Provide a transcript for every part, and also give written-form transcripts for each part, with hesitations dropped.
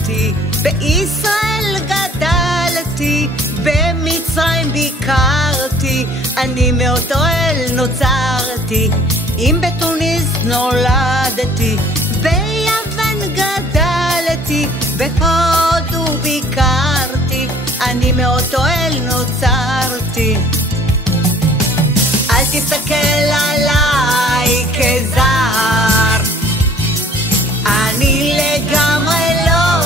נולדתי, בישראל גדלתי, במצרים ביקרתי, אני מאותו אל נוצרתי. אם בתוניס נולדתי, ביוון גדלתי, בהודו ביקרתי, אני מאותו אל נוצרתי. אל תסתכל עליי כזר, אני לגמרי לא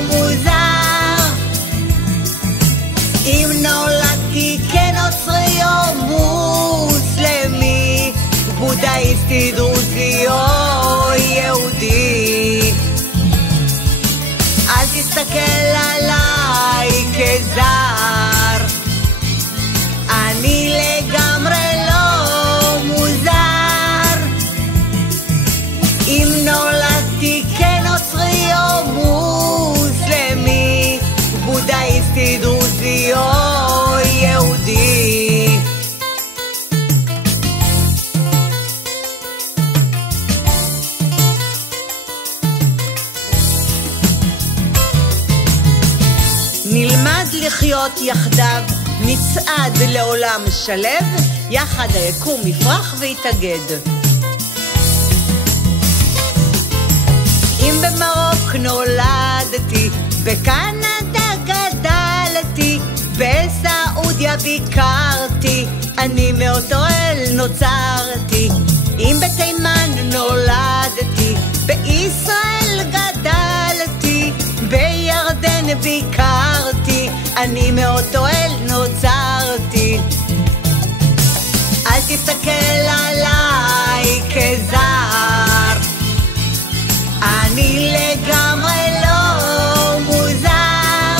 מוזר. אם נולדתי כנוצרי או מוסלמי, בודהיסטי, דרוזי או יהודי, אל תסתכל עליי כזר, אני לגמרי לא מוזר. אם נולדתי כנוצרי או מוסלמי, בודהיסטי, דרוזי או יהודי, נלמד לחיות יחדיו, נצעד לעולם שלב, יחד היקום יפרח ויתאגד. אם במרוק נולדתי, בקנדה גדלתי, בסעודיה ביקרתי, אני מאותו אל נוצרתי. אם בתימן נולדתי, בישראל גדלתי, בירדן ביקרתי, אני מאותו אל נוצרתי. אל תסתכל עליי כזר, אני לגמרי לא מוזר.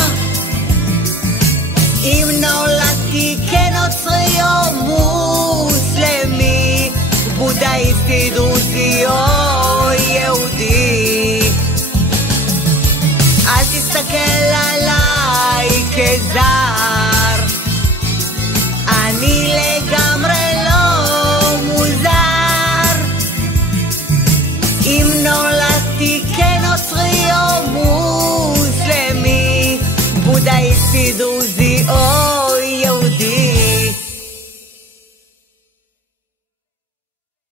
אם נולדתי כנוצרי או מוסלמי, בודהיסטי, דרוזי או יהודי, אל תסתכל עליי כזר,